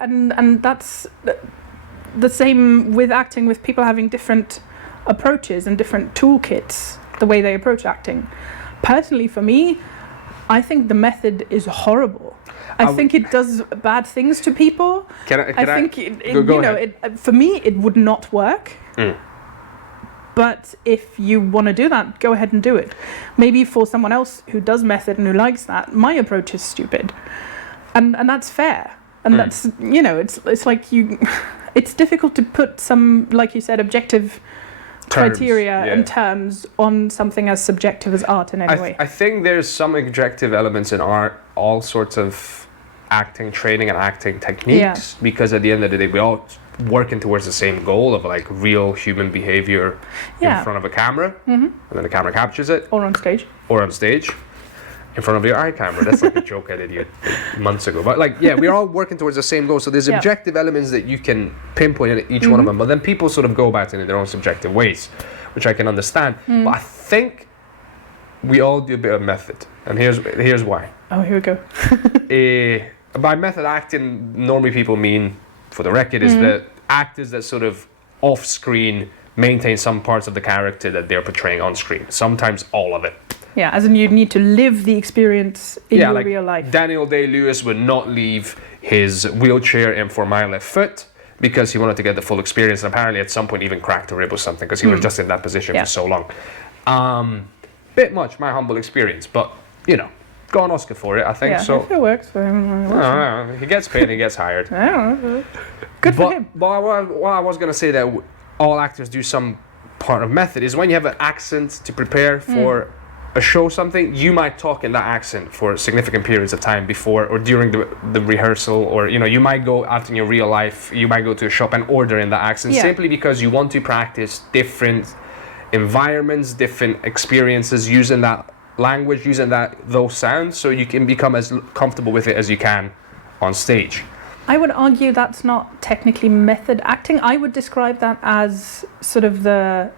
and that's the same with acting, with people having different approaches and different toolkits, the way they approach acting. Personally, for me, I think the method is horrible. I think it does bad things to people. For me, it would not work. But if you want to do that, go ahead and do it. Maybe for someone else who does method and who likes that, my approach is stupid. And that's fair. And that's, it's like it's difficult to put some, like you said, objective criteria and terms on something as subjective as art in any way. I think there's some objective elements in art, all sorts of acting training and acting techniques, because at the end of the day, we all working towards the same goal of like real human behavior in front of a camera, and then the camera captures it. Or on stage. In front of your eye camera. That's like a joke I did months ago. But we're all working towards the same goal. So there's objective elements that you can pinpoint in each one of them. But then people sort of go about it in their own subjective ways, which I can understand. But I think we all do a bit of method. And here's why. Oh, here we go. By method acting, normally people mean, for the record, is the actors that sort of off screen maintain some parts of the character that they're portraying on screen. Sometimes all of it. Yeah, as in you need to live the experience in your real life. Daniel Day-Lewis would not leave his wheelchair in For My Left Foot because he wanted to get the full experience, and apparently at some point even cracked a rib or something because he was just in that position for so long. Bit much, my humble experience, but got an Oscar for it, I think. So if it works for him. He gets paid and he gets hired. Good for him. But what I was going to say that all actors do some part of method is when you have an accent to prepare for a show, something, you might talk in that accent for significant periods of time before or during the rehearsal, or you might go out in your real life, you might go to a shop and order in that accent simply because you want to practice different environments, different experiences, using that language, using those sounds, so you can become as comfortable with it as you can on stage. I would argue that's not technically method acting. I would describe that as sort of the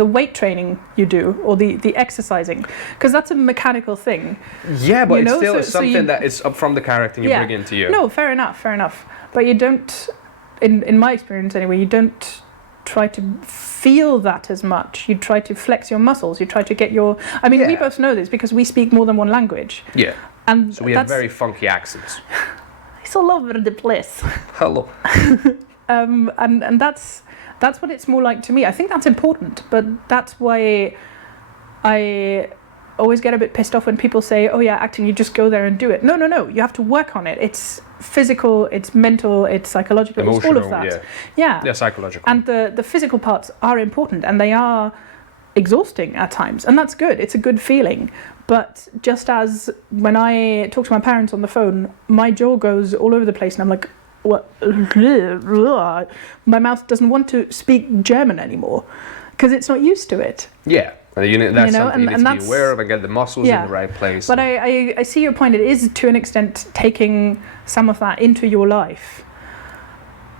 weight training you do, or the exercising, because that's a mechanical thing. Yeah, but it's still something that is up from the character you bring into you. No, fair enough. But you don't, in my experience anyway, you don't try to feel that as much. You try to flex your muscles. You try to get your... I mean, we both know this because we speak more than one language. Yeah. And so we have very funky accents. It's all over the place. Hello. And that's what it's more like to me. I think that's important, but that's why I always get a bit pissed off when people say, oh yeah, acting, you just go there and do it. No, you have to work on it. It's physical, it's mental, it's psychological, emotional, it's all of that. Yeah, psychological. And the physical parts are important, and they are exhausting at times, and that's good. It's a good feeling. But just as when I talk to my parents on the phone, my jaw goes all over the place, and I'm like, what? My mouth doesn't want to speak German anymore because it's not used to it. Yeah. That's something you need to be aware of and get the muscles in the right place. But I see your point. It is, to an extent, taking some of that into your life.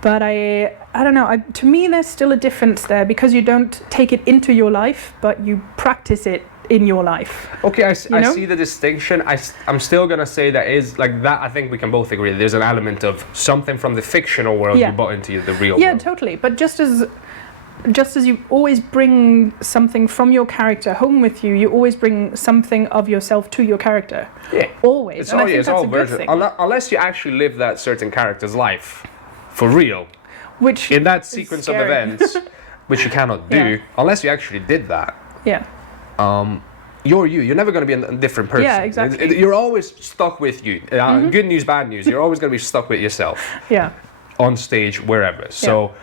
But I don't know. To me, there's still a difference there, because you don't take it into your life, but you practice it in your life. Okay, I see the distinction. I'm still going to say that is like that. I think we can both agree there's an element of something from the fictional world you brought into the real world. Yeah, totally. But just as you always bring something from your character home with you, you always bring something of yourself to your character. Yeah. Always. It's all version. Unless you actually live that certain character's life for real. Which in that sequence of events, which you cannot do, unless you actually did that. Yeah. You're you. You're never going to be a different person. Yeah, exactly. You're always stuck with you. Good news, bad news. You're always going to be stuck with yourself. Yeah. On stage, wherever. So,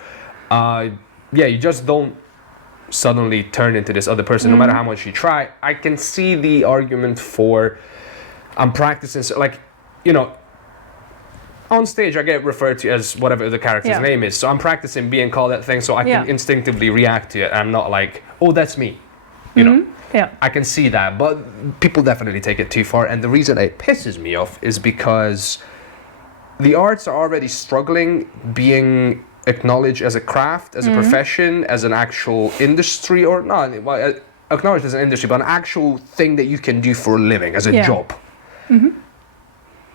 you just don't suddenly turn into this other person, no matter how much you try. I can see the argument for I'm practicing, on stage I get referred to as whatever the character's name is. So I'm practicing being called that thing so I can instinctively react to it. I'm not like, oh, that's me. I can see that, but people definitely take it too far. And the reason it pisses me off is because the arts are already struggling being acknowledged as a craft, as a profession, as an actual industry, or not acknowledged as an industry, but an actual thing that you can do for a living, as a job.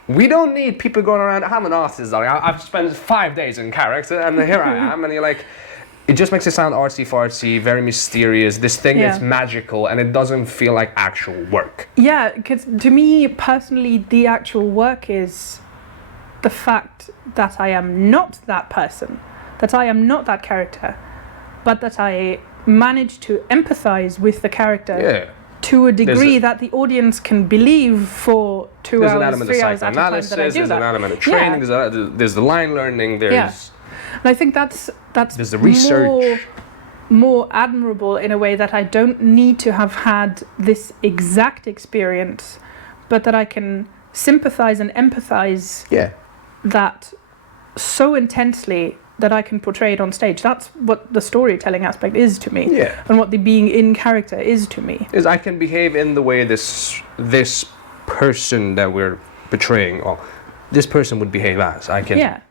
We don't need people going around. I'm an artist, darling. I've spent 5 days in character, and here I am. And you're like, it just makes it sound artsy-fartsy, very mysterious. This thing is magical, and it doesn't feel like actual work. Yeah, because to me personally, the actual work is the fact that I am not that person, that I am not that character, but that I manage to empathize with the character to a degree that the audience can believe for 2 hours, 3 hours at a time that I do that. There's an element of training, there's the line learning, there's... And I think that's there's the research. More admirable in a way that I don't need to have had this exact experience, but that I can sympathize and empathize that so intensely that I can portray it on stage. That's what the storytelling aspect is to me, and what the being in character is to me. Is I can behave in the way this person that we're portraying, or this person would behave as. I can